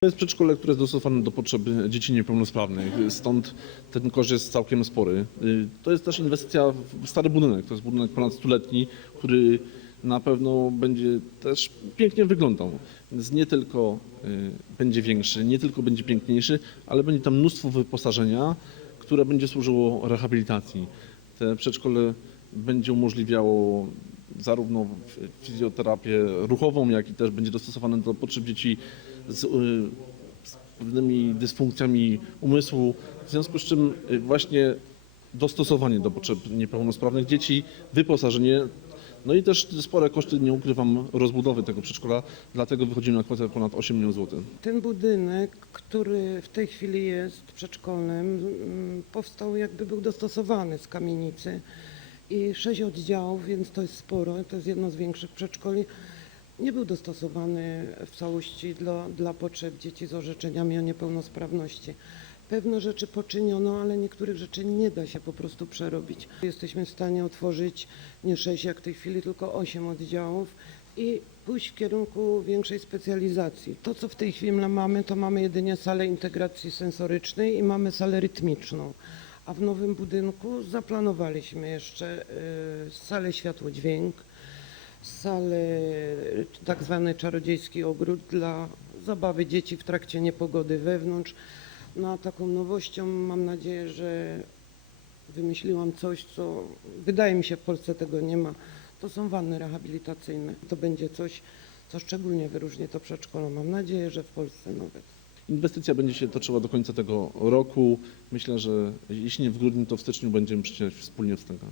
To jest przedszkole, które jest dostosowane do potrzeb dzieci niepełnosprawnych, stąd ten koszt jest całkiem spory. To jest też inwestycja w stary budynek, to jest budynek ponad stuletni, który na pewno będzie też pięknie wyglądał. Więc nie tylko y, będzie większy, nie tylko będzie piękniejszy, ale będzie tam mnóstwo wyposażenia, które będzie służyło rehabilitacji. Te przedszkole będzie umożliwiało zarówno fizjoterapię ruchową, jak i też będzie dostosowane do potrzeb dzieci z, y, z pewnymi dysfunkcjami umysłu, w związku z czym y, właśnie dostosowanie do potrzeb niepełnosprawnych dzieci, wyposażenie, no i też spore koszty, nie ukrywam, rozbudowy tego przedszkola, dlatego wychodzimy na kwotę ponad 8 milionów złotych. Ten budynek, który w tej chwili jest przedszkolnym, mm, powstał jakby był dostosowany z kamienicy i sześć oddziałów, więc to jest sporo, to jest jedno z większych przedszkoli. Nie był dostosowany w całości dla, dla potrzeb dzieci z orzeczeniami o niepełnosprawności. Pewne rzeczy poczyniono, ale niektórych rzeczy nie da się po prostu przerobić. Jesteśmy w stanie otworzyć nie sześć jak w tej chwili, tylko osiem oddziałów i pójść w kierunku większej specjalizacji. To, co w tej chwili mamy, to mamy jedynie salę integracji sensorycznej i mamy salę rytmiczną. A w nowym budynku zaplanowaliśmy jeszcze y, salę światło-dźwięk, salę, tak zwany czarodziejski ogród dla zabawy dzieci w trakcie niepogody wewnątrz. No a taką nowością mam nadzieję, że wymyśliłam coś, co wydaje mi się w Polsce tego nie ma. To są wanny rehabilitacyjne. To będzie coś, co szczególnie wyróżni to przedszkole. Mam nadzieję, że w Polsce nawet. Inwestycja będzie się toczyła do końca tego roku. Myślę, że jeśli nie w grudniu, to w styczniu będziemy przycinać wspólnie tego.